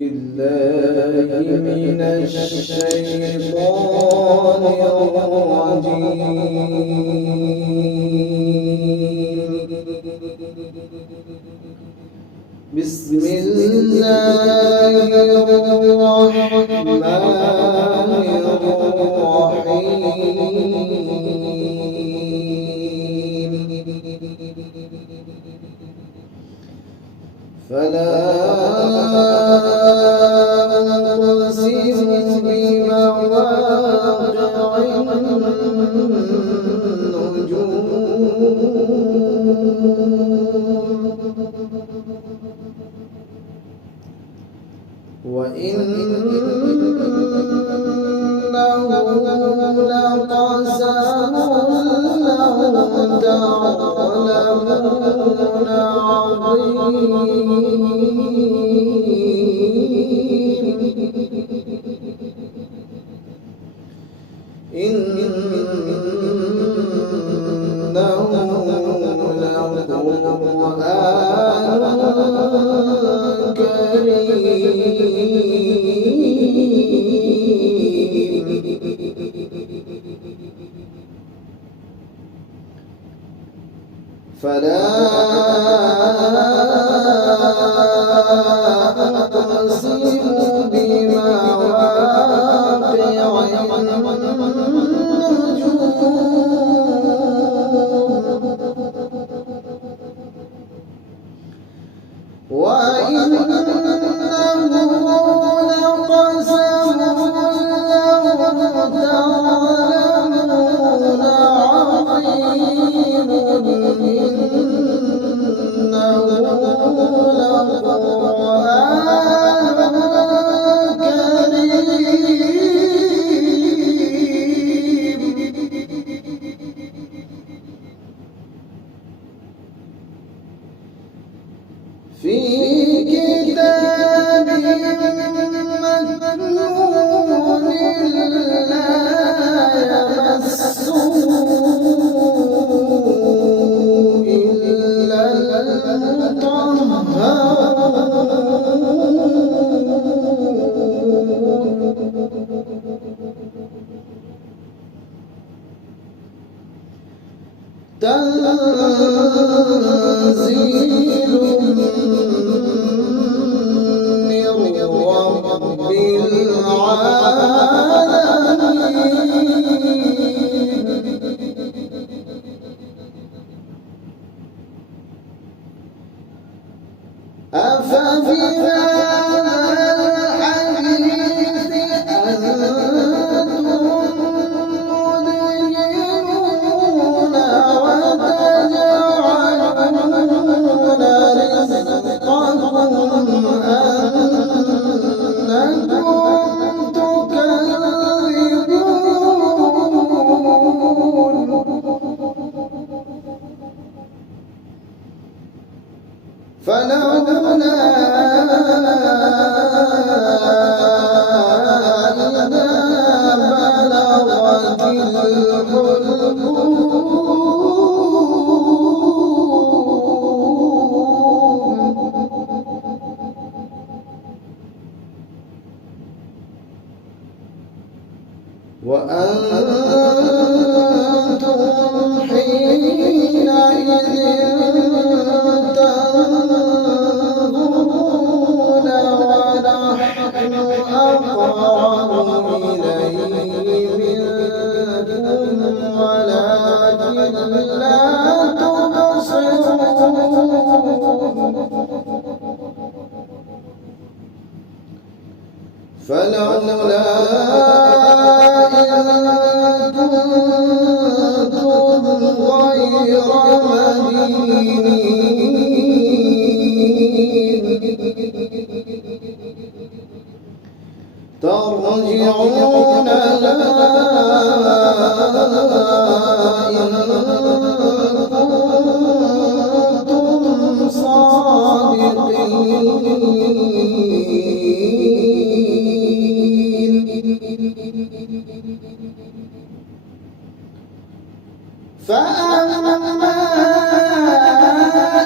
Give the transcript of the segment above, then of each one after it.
بالله من الشيطان الرجيم. بسم الله الرحمن الرحيم. فلا أقسم بمواقع النجوم وإنه لقسم لو تعلمون عظيم. إنه لقرآن كريم. فلا أقسم بمواقع النجوم وإنه لقسم لو تعلمون عظيم. إنه لقرآن كريم. في كتاب مكنون لا يمسه إلا المطهرون. تنزيل من رب العالمين. أفبهذا الحديث أنتم مدهنون وتجعلون رزقكم أنكم تكذبون. فلولا إذا بلغت الحلقوم وأنتم حينئذ تنظرون ونحن أقرب إليه منكم ولكن لا تبصرون. فلولا إن كنتم غير مدينين ترجعونها إن كنتم صادقين. فأما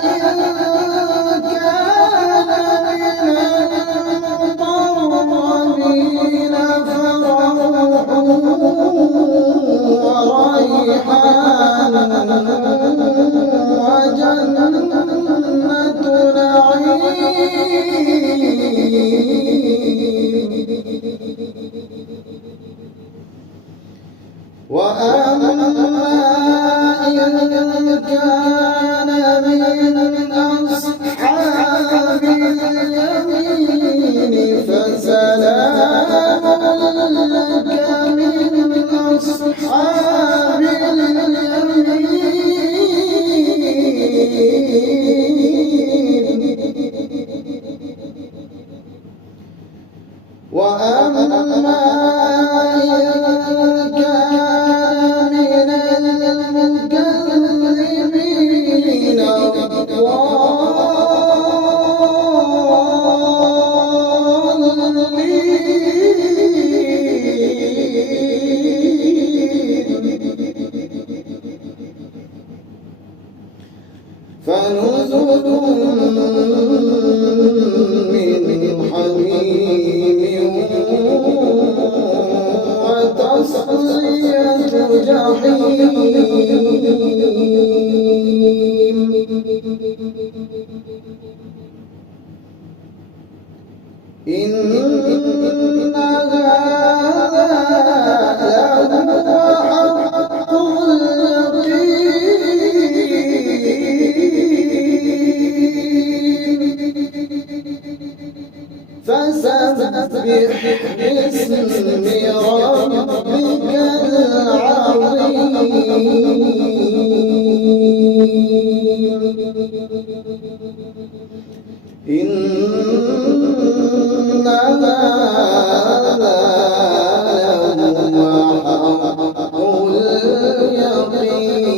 إن كان من وأما إن كان من المكذبين فنزل من حميم وتصلية جحيم إن هذا لهو حق فسبح باسم ربك العظيم إن هذا لهو حق اليقين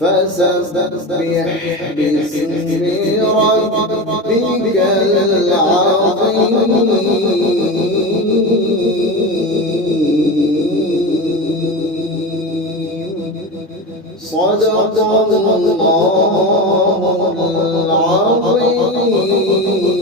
فسبح باسم ربك العظيم صدق الله العظيم.